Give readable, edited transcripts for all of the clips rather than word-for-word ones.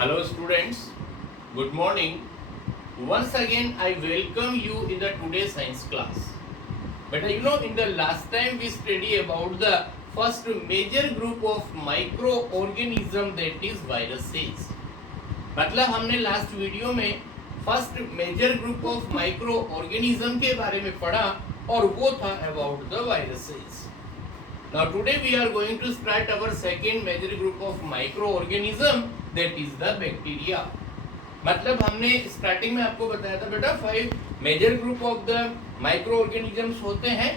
Hello students, good morning. Once again I welcome you in the today's science class. But in the last time we study about the first major group of microorganism that is viruses. मतलब हमने last video में first major group of microorganism के बारे में पढ़ा और वो था about the viruses. Now today we are going to start our second major group of microorganism that is the bacteria. मतलब हमने स्टार्टिंग में आपको बताया था बेटा 5 major group of the microorganisms होते हैं.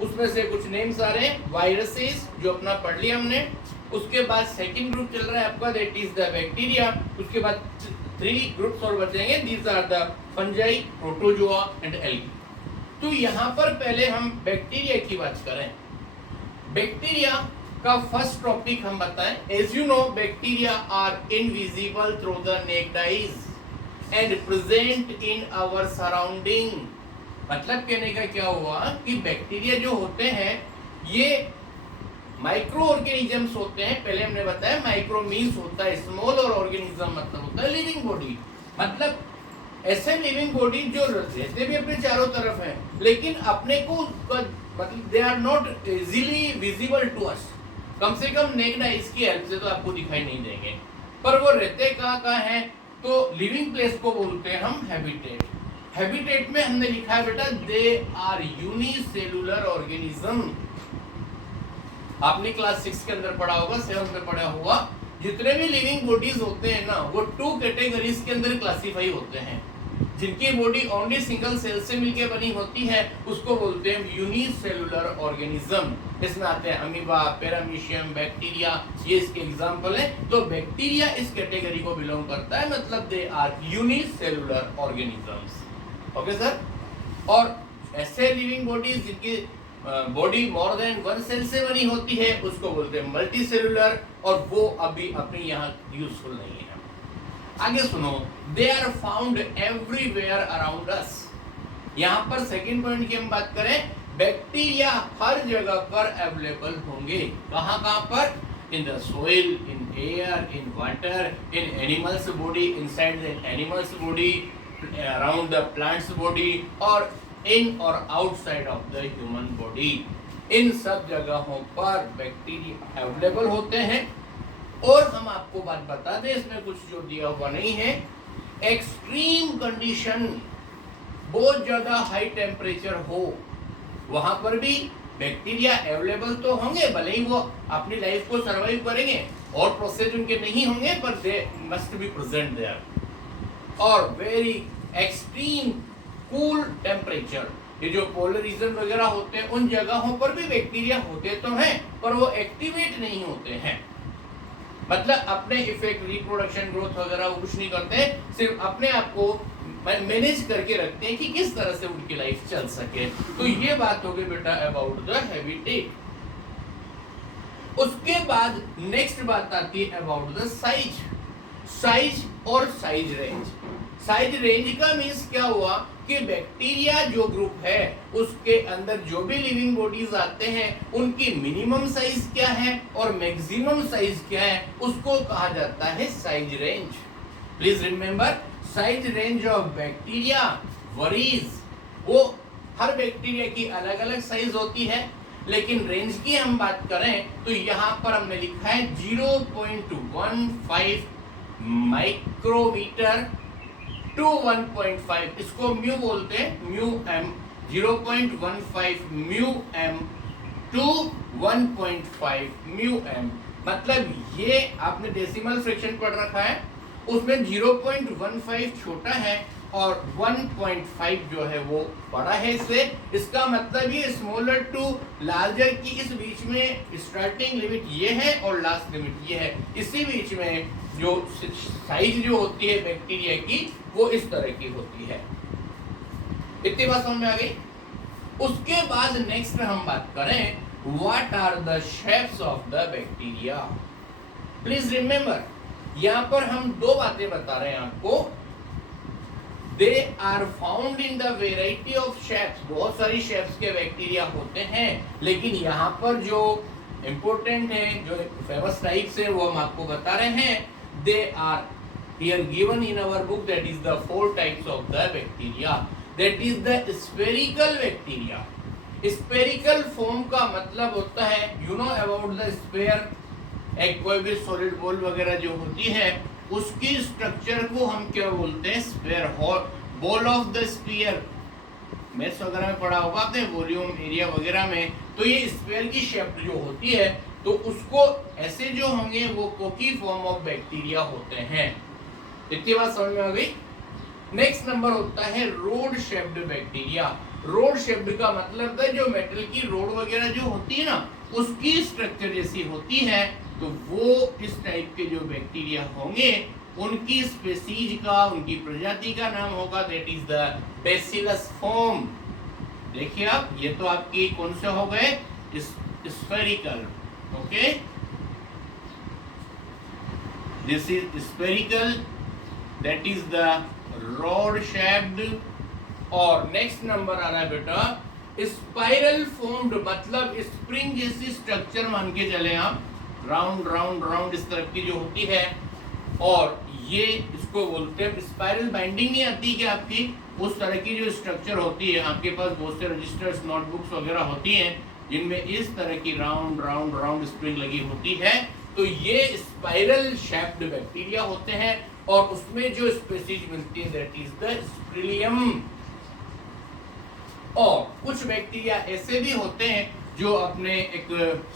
उसमें से कुछ नेम्स आ रहे हैं वायरसेस जो अपना पढ़ लिया हमने. उसके बाद सेकंड ग्रुप चल रहा है आपका दैट इज द बैक्टीरिया. उसके बाद 3 ग्रुप्स और बचेंगे. These are the fungi, protozoa and algae. तो यहाँ पर पहले हम बैक्टीरिया की बात करें. बैक्टीरिया का फर्स्ट टॉपिक हम बताएं. As you know bacteria are invisible through the naked eyes and present in our surrounding. मतलब कहने का क्या हुआ कि बैक्टीरिया जो होते हैं ये माइक्रो ऑर्गेनिजम्स होते हैं. पहले हमने बताया माइक्रो मीन्स होता है स्मॉल और ऑर्गेनिज्म मतलब होता है लिविंग बॉडी. मतलब ऐसे लिविंग बॉडी जो रहते भी अपने चारों तरफ हैं लेकिन अपने को मतलब they are not easily visible to us. कम से कम नेक्ड आईज की हेल्प से तो आपको दिखाई नहीं देंगे. पर वो रहते कहाँ हैं तो लिविंग प्लेस को बोलते हैं हम हैबिटेट. हैबिटेट में हमने लिखा है बेटा दे आर यूनिसेलुलर ऑर्गेनिज्म. आपने क्लास 6 के अंदर पढ़ा होगा, 7 में पढ़ा होगा. जितने भी लिविंग बॉडीज होते हैं ना वो 2 कैटेगरीज के अंदर क्लासिफाई होते हैं. जिनकी बॉडी ओनली सिंगल सेल से मिलकर बनी होती है उसको बोलते हैं यूनिसेलुलर ऑर्गेनिज्म. इसमें आते हैं अमीबा, पैरामीशियम, बैक्टीरिया. ये इसके एग्जांपल है. तो बैक्टीरिया इस कैटेगरी को बिलोंग करता है. मतलब they are unicellular organisms. Okay sir. और ऐसे लिविंग बॉडीज जिनकी बॉडी मोर देन 1 सेल से बनी होती है उसको बोलते हैं मल्टी सेलुलर. और वो अभी अपने यहाँ यूजफुल नहीं है. आगे सुनो. They are found everywhere around us. यहाँ पर सेकंड पॉइंट की हम बात करें बैक्टीरिया हर जगह पर अवेलेबल होंगे. कहाँ कहाँ पर? In the soil, in air, in water, in animals body, inside the animals body, around the plants body और इन और outside of the human body. इन सब जगहों पर बैक्टीरिया अवेलेबल होते हैं. और हम आपको बात बता दें इसमें कुछ जो दिया हुआ नहीं है. एक्सट्रीम कंडीशन, बहुत ज्यादा हाई टेम्परेचर हो वहां पर भी बैक्टीरिया अवेलेबल तो होंगे. भले ही वो अपनी लाइफ को सरवाइव करेंगे और प्रोसेस उनके नहीं होंगे पर they must be present there. और वेरी एक्सट्रीम कूल टेम्परेचर, ये जो पोलर रीजन वगैरह होते हैं उन जगहों पर भी बैक्टीरिया होते तो हैं पर वो एक्टिवेट नहीं होते हैं. मतलब अपने इफेक्ट रिप्रोडक्शन ग्रोथ वगैरह वो कुछ नहीं करते हैं. सिर्फ अपने आप को मैनेज करके रखते हैं कि किस तरह से उनकी लाइफ चल सके. तो ये बात हो गई बेटा अबाउट द हैबिटेट. उसके बाद नेक्स्ट बात आती है अबाउट द साइज. साइज और साइज रेंज. साइज रेंज का मीन्स क्या हुआ कि बैक्टीरिया जो ग्रुप है उसके अंदर जो भी लिविंग बॉडीज आते हैं उनकी मिनिमम साइज क्या है और मैक्सिमम साइज क्या है उसको कहा जाता है size range. Please remember size range of bacteria worries. वो हर बैक्टीरिया की अलग अलग साइज होती है लेकिन रेंज की हम बात करें तो यहाँ पर हमने लिखा है 0.15 माइक्रोमीटर टू 1.5. इसको म्यू बोलते हैं, mu M. 0.15 mu M to 1.5 mu M. मतलब ये आपने डेसिमल फ्रैक्शन पढ़ रखा है उसमें 0.15 छोटा है और 1.5 जो है वो बड़ा है इससे. इसका मतलब ये स्मॉलर टू लार्जर की इस बीच में स्टार्टिंग लिमिट ये है और लास्ट लिमिट ये है. इसी बीच में जो साइज जो होती है बैक्टीरिया की वो इस तरह की होती है. इतनी बात समझ में आ गई. उसके बाद नेक्स्ट हम बात करें what are the shapes of the bacteria. Please remember यहाँ पर हम 2 बातें बता रहे हैं आपको. They are found in the variety of shapes. बहुत सारी शेप्स के बैक्टीरिया होते हैं लेकिन यहाँ पर जो इम्पोर्टेंट है जो फेमस टाइप्स है वो हम आपको बता रहे हैं. They are here given in our book, that is the 4 types of the bacteria. That is the spherical bacteria. Spherical form का मतलब होता है, you know about the sphere, एक कोई भी solid ball वगैरह जो होती है उसकी स्ट्रक्चर को हम क्या बोलते हैं, sphere, ball of the sphere. Maths वगैरह में पढ़ा होगा आपने, वॉल्यूम एरिया वगैरह में। तो ये स्फीयर की शेप जो होती है तो उसको ऐसे जो होंगे वो कोकी फॉर्म ऑफ बैक्टीरिया होते हैं। इतनी बात समझ में आ गई। नेक्स्ट नंबर होता है road shaped bacteria. Road shaped का मतलब है जो मेटल की रोड वगैरह जो होती है ना उसकी स्ट्रक्चर जैसी होती है, तो वो इस टाइप के जो बैक्टीरिया होंगे उनकी स्पीसीज का, उनकी प्रजाति का नाम होगा that is the bacillus form. देखिए आप, ये तो आपकी कौन से हो गए, spherical. Okay, this is spherical, that is the rod shaped. और नेक्स्ट नंबर आ रहा है बेटा स्पाइरल फॉर्म्ड, मतलब स्प्रिंग जैसी स्ट्रक्चर मान के चले आप, राउंड राउंड राउंड इस तरह की जो होती है, और ये इसको बोलते हैं स्पाइरल बाइंडिंग नहीं आती कि आपकी उस तरह की जो स्ट्रक्चर होती है, आपके पास बहुत से रजिस्टर्स नोटबुक्स वगैरह होती हैं जिनमें इस तरह की राउंड राउंड राउंड स्प्रिंग लगी होती है, तो ये स्पाइरल शेप्ड बैक्टीरिया होते हैं। और उसमें जो स्पीसीज मिलती है दैट इज द स्प्रिलियम। और कुछ बैक्टीरिया ऐसे भी होते हैं जो अपने एक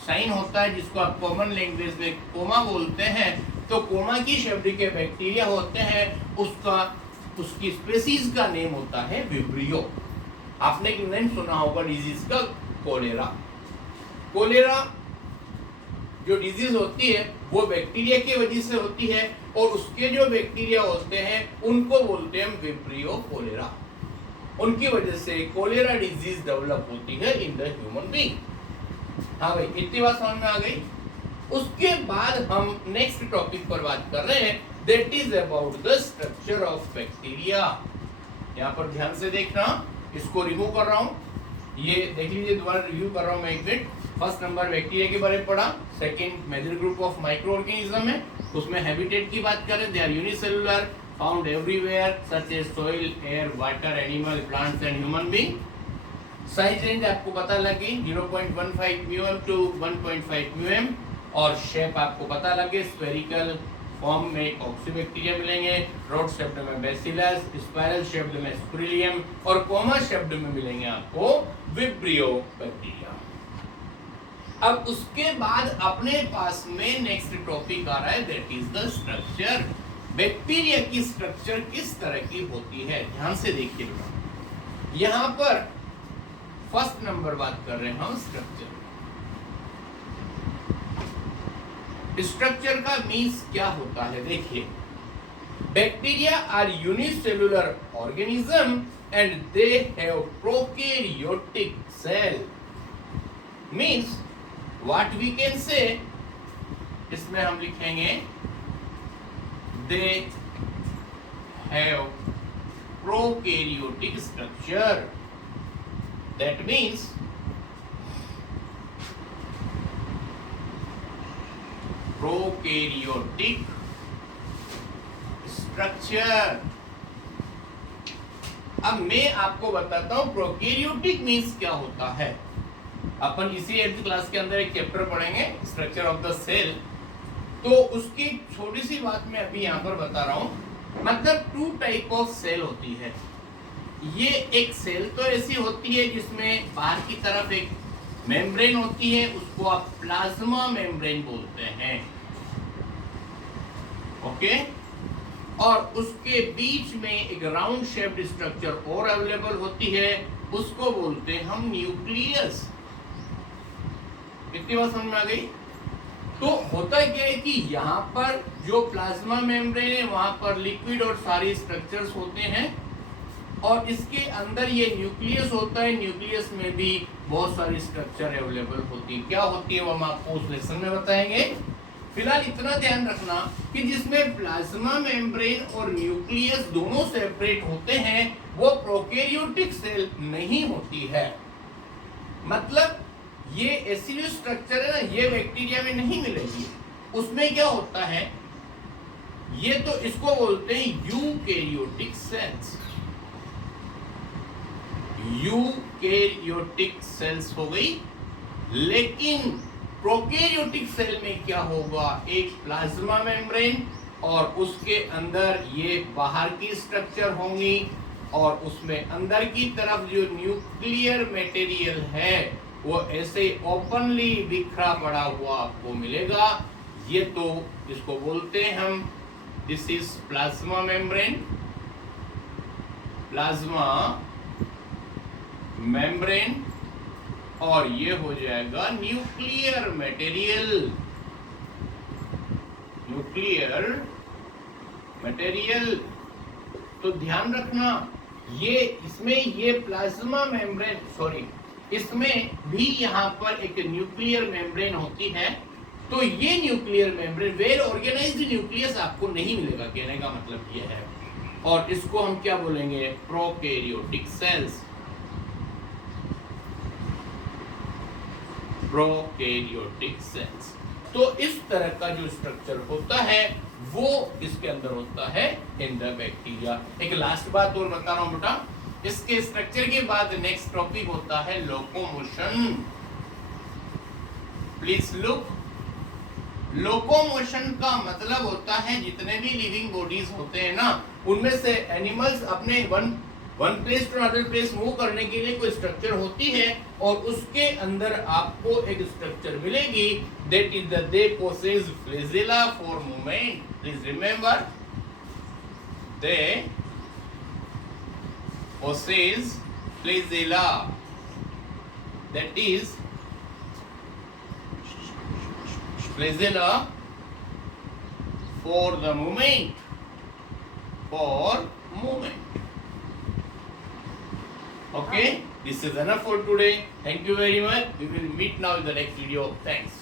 साइन होता है जिसको आप कॉमन लैंग्वेज में कोमा बोलते हैं, तो कोमा की शब्द के बैक्टीरिया होते हैं, उसकी स्पीसीज का नेम होता है विब्रियो। आपने एक नेम सुना होगा डिजीज का, कोलेरा। कोलेरा जो डिजीज होती है वो बैक्टीरिया की वजह से होती है, और उसके जो बैक्टीरिया होते हैं उनको बोलते हैं विब्रियो कोलेरा। उनकी वजह से कोलेरा डिजीज डेवलप होती है इन द ह्यूमन बीइंग। हाँ भाई, इतनी बात समझ में आ गई। उसके बाद हम नेक्स्ट टॉपिक पर बात कर रहे हैं, that is about the structure of bacteria. यहाँ पर ध्यान से देखना, इसको रिमूव कर रहा हूँ, ये देख लीजिए, दोबारा रिव्यू कर रहा हूँ मैं एक मिनट। फर्स्ट नंबर बैक्टीरिया के बारे में पढ़ा, second major group of microorganism है, उसमें हैबिटेट की बात करें, they are unicellular, found everywhere such as soil, air, water, animal, plants and human being. Size range आपको पता लगी 0.15 म्यूएम टू 1.5 म्यूएम, और शेप आपको पता लगे, स्फेरिकल फॉर्म में कॉक्सीबैक्टीरिया मिलेंगे, रोड शेप्ड में बैसिलस, स्पाइरल शेप्ड में स्पिरिलियम, और कोमा शेप्ड में मिलेंगे आपको विब्रियो बैक्टीरिया। अब उसके बाद अपने पास में नेक्स्ट टॉपिक आ रहा है that is the structure. Bacteria की स्ट्रक्चर किस तरह की होती है, ध्यान से देखिए। यहाँ पर फर्स्ट नंबर बात कर रहे हैं हम स्ट्रक्चर। स्ट्रक्चर का मीन्स क्या होता है, देखिए, bacteria are unicellular organism and they have prokaryotic cell. Means what we can say, इसमें हम लिखेंगे they have prokaryotic structure. That means prokaryotic structure. अब मैं आपको बताता हूं प्रोकैरियोटिक मीन्स क्या होता है। अपन इसी 8th क्लास के अंदर एक चैप्टर पढ़ेंगे स्ट्रक्चर ऑफ द सेल, तो उसकी छोटी सी बात मैं अभी यहाँ पर बता रहा हूँ। मतलब 2 टाइप ऑफ सेल होती है। ये एक सेल तो ऐसी होती है जिसमें बाहर की तरफ एक मेम्ब्रेन होती है, उसको आप प्लाज्मा मेम्ब्रेन बोलते हैं। ओके, और उसके बीच में एक राउंड शेप्ड स्ट्रक्चर और अवेलेबल होती है, उसको बोलते हैं हम न्यूक्लियस। इतनी बात समझ में आ गई। तो होता क्या है कि यहाँ पर जो प्लाज्मा मेम्ब्रेन है वहां पर लिक्विड और सारी स्ट्रक्चर्स होते हैं, और इसके अंदर ये न्यूक्लियस होता है। न्यूक्लियस में भी बहुत सारी स्ट्रक्चर अवेलेबल होती है। क्या होती है वो हम आपको उस लेसन में बताएंगे। फिलहाल इतना ध्यान रखना कि जिसमें प्लाज्मा मेम्ब्रेन और न्यूक्लियस दोनों सेपरेट होते हैं वो प्रोकैरियोटिक सेल नहीं होती है। मतलब ये ऐसी जो स्ट्रक्चर है ना, ये बैक्टीरिया में नहीं मिलेगी। उसमें क्या होता है, ये तो इसको बोलते हैं यूकैरियोटिक सेल्स। यूकैरियोटिक सेल्स हो गई। लेकिन प्रोकैरियोटिक सेल में क्या होगा, एक प्लाज्मा मेम्ब्रेन और उसके अंदर ये बाहर की स्ट्रक्चर होंगी और उसमें अंदर की तरफ जो न्यूक्लियर मटेरियल है वो ऐसे ओपनली बिखरा पड़ा हुआ आपको मिलेगा। ये तो इसको बोलते हैं हम, this is plasma membrane. Plasma membrane और ये हो जाएगा न्यूक्लियर मटेरियल। Nuclear material. तो ध्यान रखना ये इसमें ये प्लाज्मा मेम्ब्रेन, सॉरी, इसमें भी यहाँ पर एक न्यूक्लियर मेम्ब्रेन होती है। तो ये nuclear membrane well organised nucleus आपको नहीं मिलेगा, कहने का मतलब ये है। और इसको हम क्या बोलेंगे, प्रोकैरियोटिक सेल्स। Prokaryotic cells. तो इस तरह का जो स्ट्रक्चर होता है वो इसके अंदर होता है इन द बैक्टीरिया। एक लास्ट बात और बता रहा हूं बेटा, इसके स्ट्रक्चर के बाद नेक्स्ट टॉपिक होता है लोकोमोशन। Please look. लोकोमोशन का मतलब होता है जितने भी लिविंग बॉडीज होते हैं ना, उनमें से एनिमल्स अपने one place to other place move करने के लिए कोई स्ट्रक्चर होती है और उसके अंदर आपको एक स्ट्रक्चर मिलेगी, that is the they possess flagella for movement. Please remember, they possess flagella, that is flagella for the movement, okay. This is enough for today. Thank you very much. We will meet now in the next video. Thanks.